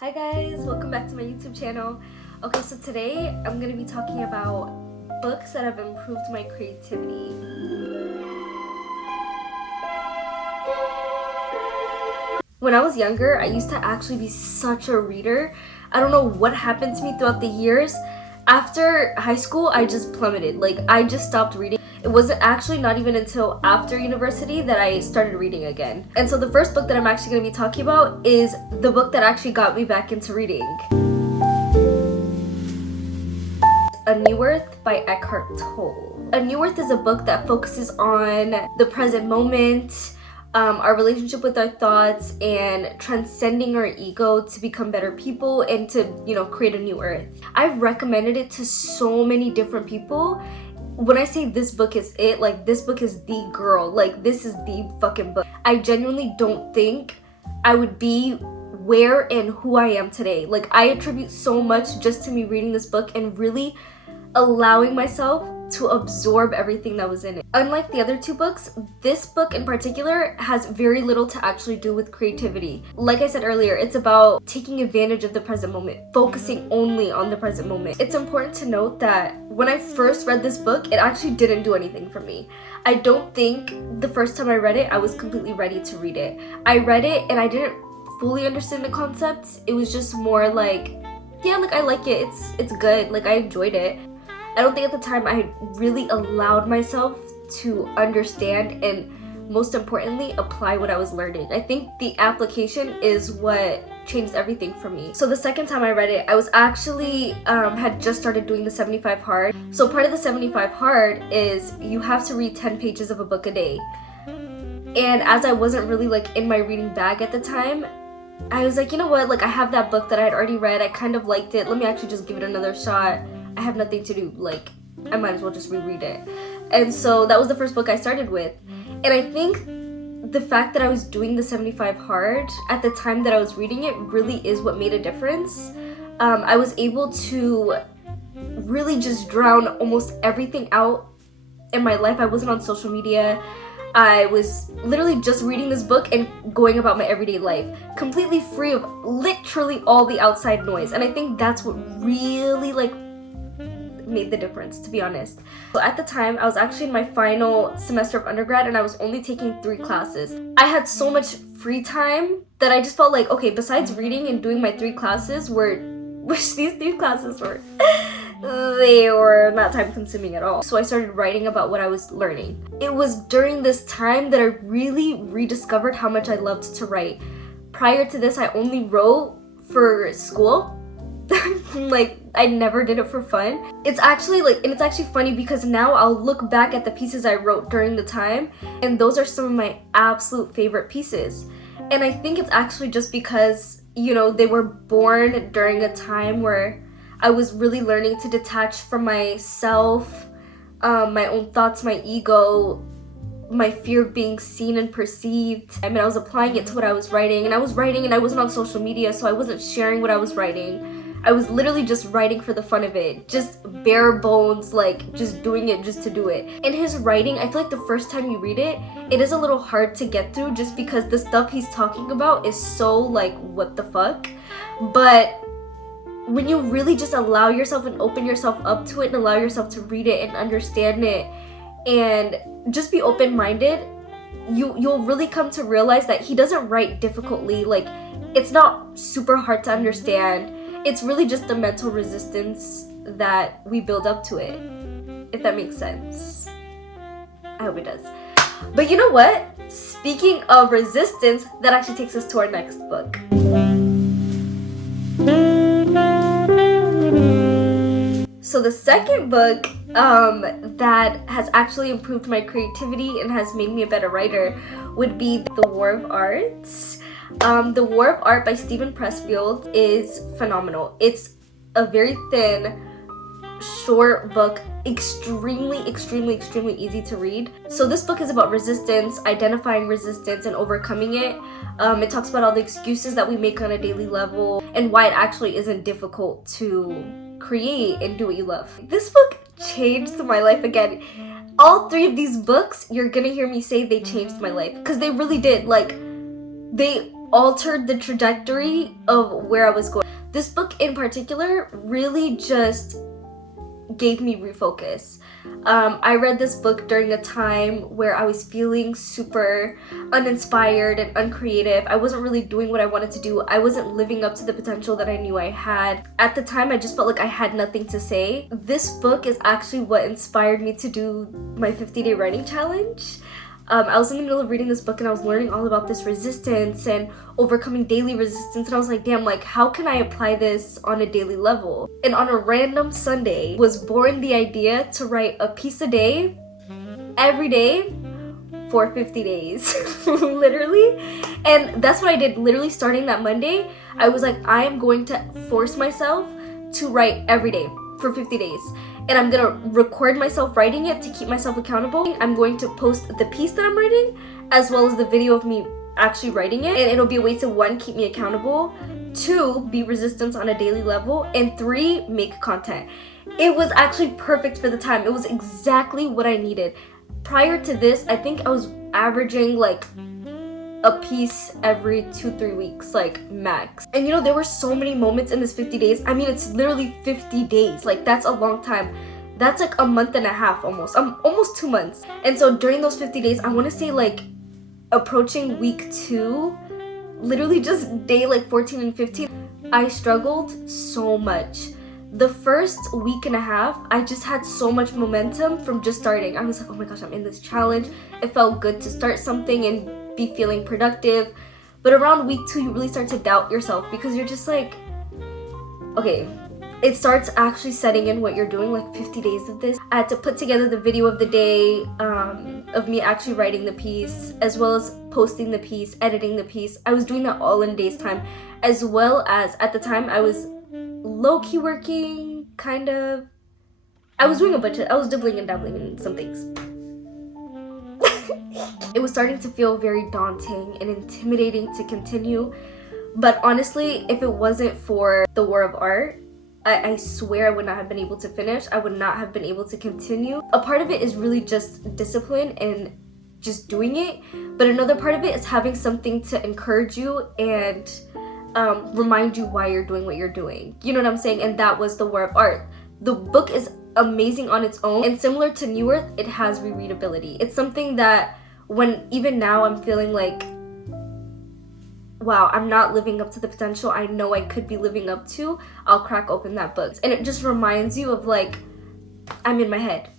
Hi guys, welcome back to my YouTube channel. Okay, so today I'm going to be talking about books that have improved my creativity. When I was younger, I used to actually be such a reader. I don't know what happened to me throughout the years. After high school, I just plummeted. Like, I just stopped reading. It wasn't actually not even until after university that I started reading again. And so the first book that I'm actually going to be talking about is the book that actually got me back into reading. A New Earth by Eckhart Tolle. A New Earth is a book that focuses on the present moment, our relationship with our thoughts, and transcending our ego to become better people and to, create a new earth. I've recommended it to so many different people. When I say this book is it, like, this book is the girl, like, this is the fucking book. I genuinely don't think I would be where and who I am today. Like, I attribute so much just to me reading this book and really allowing myself to absorb everything that was in it. Unlike the other two books, this book in particular has very little to actually do with creativity. Like I said earlier, it's about taking advantage of the present moment, focusing only on the present moment. It's important to note that when I first read this book, it actually didn't do anything for me. I don't think the first time I read it, I was completely ready to read it. I read it and I didn't fully understand the concepts. It was just more like, yeah, like, I like it, it's good, like, I enjoyed it. I don't think at the time I had really allowed myself to understand and, most importantly, apply what I was learning. I think the application is what changed everything for me. So the second time I read it, I was actually had just started doing the 75 hard. So part of the 75 hard is you have to read 10 pages of a book a day. And as I wasn't really like in my reading bag at the time, I was like, you know what, like, I have that book that I had already read. I kind of liked it. Let me actually just give it another shot. I have nothing to do, like, I might as well just reread it. And so that was the first book I started with. And I think the fact that I was doing the 75 hard at the time that I was reading it really is what made a difference. I was able to really just drown almost everything out in my life. I wasn't on social media. I was literally just reading this book and going about my everyday life, completely free of literally all the outside noise. And I think that's what really, like, made the difference, to be honest. So at the time, I was actually in my final semester of undergrad and I was only taking 3 classes. I had so much free time that I just felt like, okay, besides reading and doing my 3 classes, which these 3 classes were, they were not time consuming at all. So I started writing about what I was learning. It was during this time that I really rediscovered how much I loved to write. Prior to this, I only wrote for school. Like, I never did it for fun. It's actually funny because now I'll look back at the pieces I wrote during the time, and those are some of my absolute favorite pieces. And I think it's actually just because, they were born during a time where I was really learning to detach from myself, my own thoughts, my ego, my fear of being seen and perceived. I mean, I was applying it to what I was writing, and I wasn't on social media, so I wasn't sharing what I was writing. I was literally just writing for the fun of it, just bare bones, like, just doing it just to do it. In his writing, I feel like the first time you read it, it is a little hard to get through just because the stuff he's talking about is so, like, what the fuck? But when you really just allow yourself and open yourself up to it and allow yourself to read it and understand it and just be open-minded, you'll really come to realize that he doesn't write difficultly. Like, it's not super hard to understand. It's really just the mental resistance that we build up to it, if that makes sense. I hope it does. But you know what? Speaking of resistance, that actually takes us to our next book. So the second book that has actually improved my creativity and has made me a better writer would be The War of Art. The War of Art by Steven Pressfield is phenomenal. It's a very thin, short book, extremely easy to read. So this book is about resistance, identifying resistance and overcoming it. It talks about all the excuses that we make on a daily level and why it actually isn't difficult to create and do what you love. This book changed my life again. All 3 of these books, you're gonna hear me say they changed my life, because they really did. Like, they altered the trajectory of where I was going. This book in particular really just gave me refocus. I read this book during a time where I was feeling super uninspired and uncreative. I wasn't really doing what I wanted to do. I wasn't living up to the potential that I knew I had. At the time, I just felt like I had nothing to say. This book is actually what inspired me to do my 50-day writing challenge. I was in the middle of reading this book and I was learning all about this resistance and overcoming daily resistance, and I was like, damn, like how can I apply this on a daily level? And on a random Sunday was born the idea to write a piece a day every day for 50 days. Literally. And that's what I did. Literally starting that Monday, I was like, I am going to force myself to write every day for 50 days. And I'm gonna record myself writing it to keep myself accountable. I'm going to post the piece that I'm writing as well as the video of me actually writing it. And it'll be a way to, 1, keep me accountable, 2, be resistant on a daily level, and 3, make content. It was actually perfect for the time. It was exactly what I needed. Prior to this, I think I was averaging like a piece every 2-3 weeks, like max. And you know, there were so many moments in this 50 days. I mean, it's literally 50 days. Like, that's a long time. That's like a month and a half almost. Almost 2 months. And so during those 50 days, I want to say like approaching week 2, literally just day like 14 and 15, I struggled so much. The first week and a half, I just had so much momentum from just starting. I was like, oh my gosh, I'm in this challenge. It felt good to start something and be feeling productive. But around week 2, you really start to doubt yourself because you're just like, okay, it starts actually setting in what you're doing, like 50 days of this. I had to put together the video of the day, of me actually writing the piece, as well as posting the piece, editing the piece. I was doing that all in a day's time, as well as at the time I was low-key working, kind of. I was dibbling and dabbling in some things. It was starting to feel very daunting and intimidating to continue. But honestly, if it wasn't for the War of Art, I swear I would not have been able to finish. I would not have been able to continue. A part of it is really just discipline and just doing it. But another part of it is having something to encourage you and remind you why you're doing what you're doing. You know what I'm saying? And that was the War of Art. The book is amazing on its own, and similar to New Earth, it has rereadability. It's something that when even now I'm feeling like, wow, I'm not living up to the potential I know I could be living up to, I'll crack open that book. And it just reminds you of like, I'm in my head.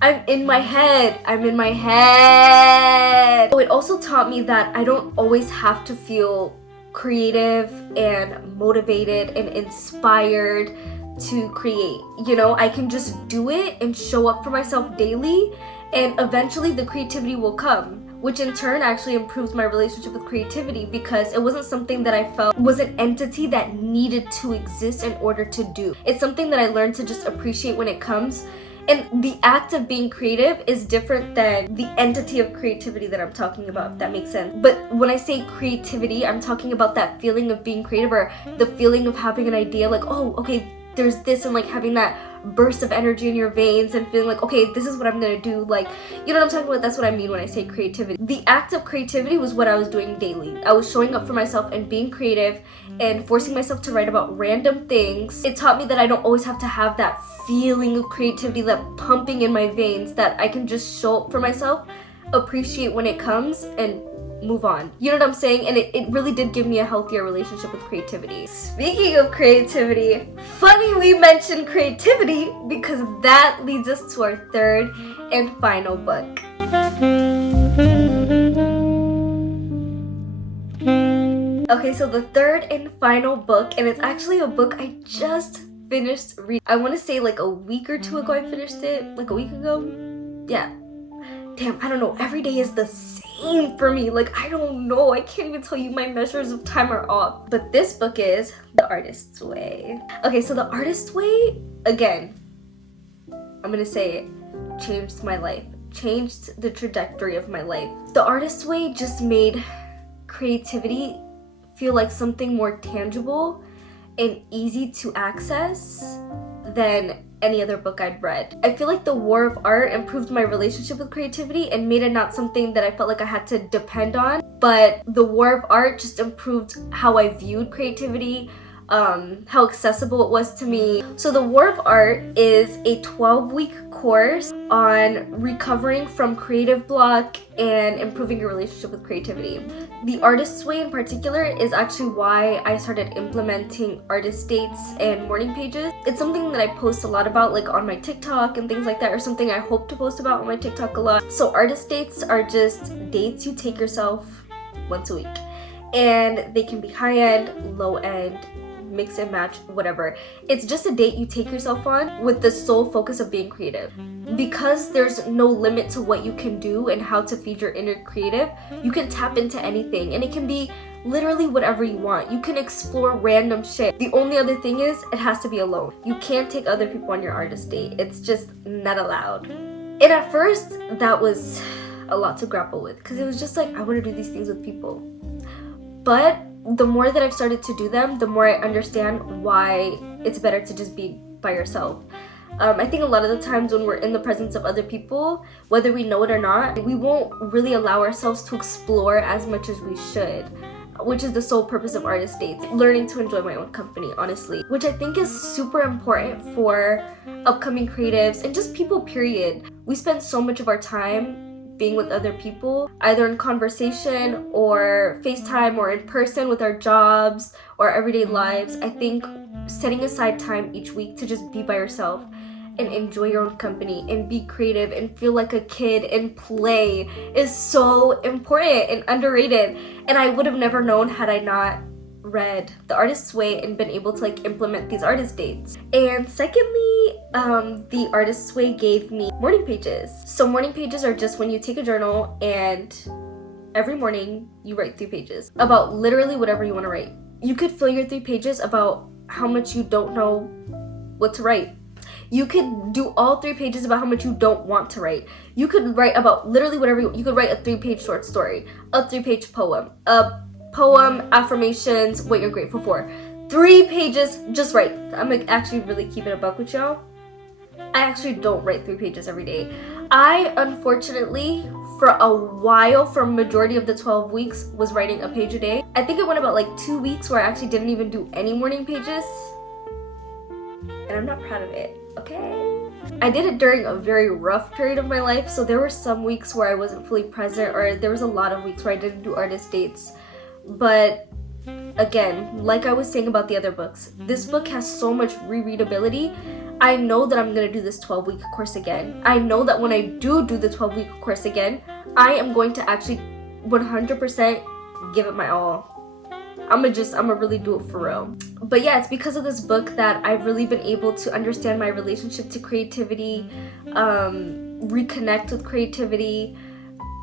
I'm in my head. I'm in my head. So it also taught me that I don't always have to feel creative and motivated and inspired to create. You know, I can just do it and show up for myself daily, and eventually the creativity will come, which in turn actually improves my relationship with creativity because it wasn't something that I felt was an entity that needed to exist in order to do. It's something that I learned to just appreciate when it comes. And the act of being creative is different than the entity of creativity that I'm talking about, if that makes sense. But when I say creativity, I'm talking about that feeling of being creative, or the feeling of having an idea like, oh, okay, there's this, and like having that burst of energy in your veins and feeling like, okay, this is what I'm gonna do. Like, you know what I'm talking about? That's what I mean when I say creativity. The act of creativity was what I was doing daily. I was showing up for myself and being creative and forcing myself to write about random things. It taught me that I don't always have to have that feeling of creativity, that pumping in my veins, that I can just show up for myself, appreciate when it comes, and move on. You know what I'm saying? And it really did give me a healthier relationship with creativity. Speaking of creativity, funny we mentioned creativity because that leads us to our third and final book. Okay, so the third and final book, and it's actually a book I just finished reading. I want to say like a week or 2 ago I finished it, like a week ago. Yeah. Damn, I don't know. Every day is the same for me. Like, I don't know. I can't even tell you, my measures of time are off. But this book is The Artist's Way. Okay, so The Artist's Way, again, I'm gonna say it, changed my life. Changed the trajectory of my life. The Artist's Way just made creativity feel like something more tangible and easy to access than any other book I'd read. I feel like The War of Art improved my relationship with creativity and made it not something that I felt like I had to depend on, but The War of Art just improved how I viewed creativity, how accessible it was to me. So The War of Art is a 12-week course on recovering from creative block and improving your relationship with creativity. The Artist's Way in particular is actually why I started implementing artist dates and morning pages. It's something that I post a lot about, like on my TikTok and things like that, or something I hope to post about on my TikTok a lot. So artist dates are just dates you take yourself once a week, and they can be high-end, low-end, mix and match, whatever. It's just a date you take yourself on with the sole focus of being creative. Because there's no limit to what you can do and how to feed your inner creative, you can tap into anything, and it can be literally whatever you want. You can explore random shit. The only other thing is, it has to be alone. You can't take other people on your artist date. It's just not allowed. And at first, that was a lot to grapple with, because it was just like, I want to do these things with people. But the more that I've started to do them, the more I understand why it's better to just be by yourself. I think a lot of the times when we're in the presence of other people, whether we know it or not, we won't really allow ourselves to explore as much as we should, which is the sole purpose of artist dates. Learning to enjoy my own company, honestly, which I think is super important for upcoming creatives and just people, period. We spend so much of our time being with other people, either in conversation or FaceTime or in person with our jobs or everyday lives. I think setting aside time each week to just be by yourself and enjoy your own company and be creative and feel like a kid and play is so important and underrated. And I would have never known had I not read The Artist's Way and been able to like implement these artist dates. And secondly, The Artist's Way gave me morning pages. So morning pages are just when you take a journal and every morning you write 3 pages about literally whatever you want to write. You could fill your 3 pages about how much you don't know what to write. You could do all 3 pages about how much you don't want to write. You could write about literally whatever you could write a 3-page short story, a 3-page poem, a poem, affirmations, what you're grateful for. 3 pages, just write. I'm like actually really keeping a buck with y'all. I actually don't write 3 pages every day. I unfortunately, for a while, for a majority of the 12 weeks, was writing a page a day. I think it went about like 2 weeks where I actually didn't even do any morning pages. And I'm not proud of it, okay? I did it during a very rough period of my life, so there were some weeks where I wasn't fully present, or there was a lot of weeks where I didn't do artist dates. But again, like I was saying about the other books, this book has so much rereadability. I know that I'm going to do this 12-week course again. I know that when I do the 12-week course again, I am going to actually 100% give it my all. I'm gonna really do it for real. But yeah, it's because of this book that I've really been able to understand my relationship to creativity, reconnect with creativity,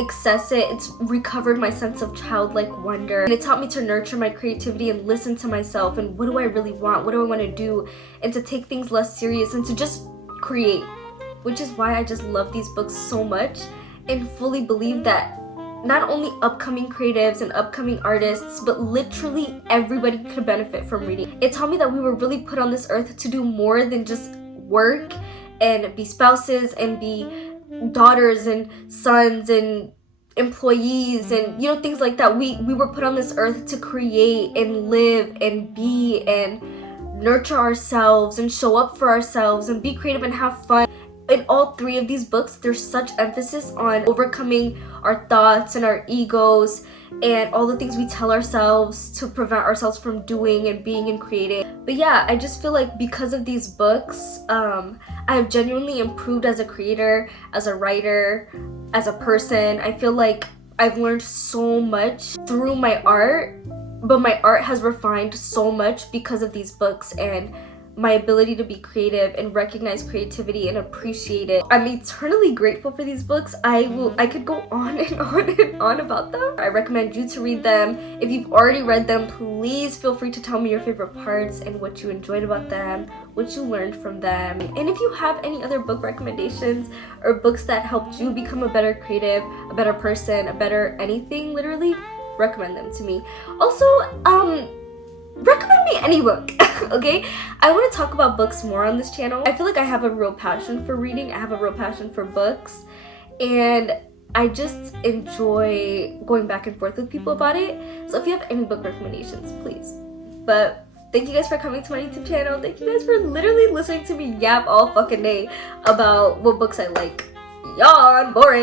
access it. It's recovered my sense of childlike wonder, and it taught me to nurture my creativity and listen to myself and what do I really want, what do I want to do, and to take things less serious and to just create, which is why I just love these books so much and fully believe that not only upcoming creatives and upcoming artists, but literally everybody could benefit from reading. It taught me that we were really put on this earth to do more than just work and be spouses and be daughters and sons and employees and things like that. We were put on this earth to create and live and be and nurture ourselves and show up for ourselves and be creative and have fun. In all 3 of these books, there's such emphasis on overcoming our thoughts and our egos and all the things we tell ourselves to prevent ourselves from doing and being and creating. But yeah, I just feel like because of these books, I've genuinely improved as a creator, as a writer, as a person. I feel like I've learned so much through my art, but my art has refined so much because of these books and my ability to be creative and recognize creativity and appreciate it. I'm eternally grateful for these books. I could go on and on and on about them. I recommend you to read them. If you've already read them, please feel free to tell me your favorite parts and what you enjoyed about them, what you learned from them. And if you have any other book recommendations or books that helped you become a better creative, a better person, a better anything, literally, recommend them to me. Also, recommend me any book. Okay, I want to talk about books more on this channel. I feel like I have a real passion for reading. I have a real passion for books, and I just enjoy going back and forth with people about it. So if you have any book recommendations, please. But thank you guys for coming to my YouTube channel. Thank you guys for literally listening to me yap all fucking day about what books I like. Yawn, boring.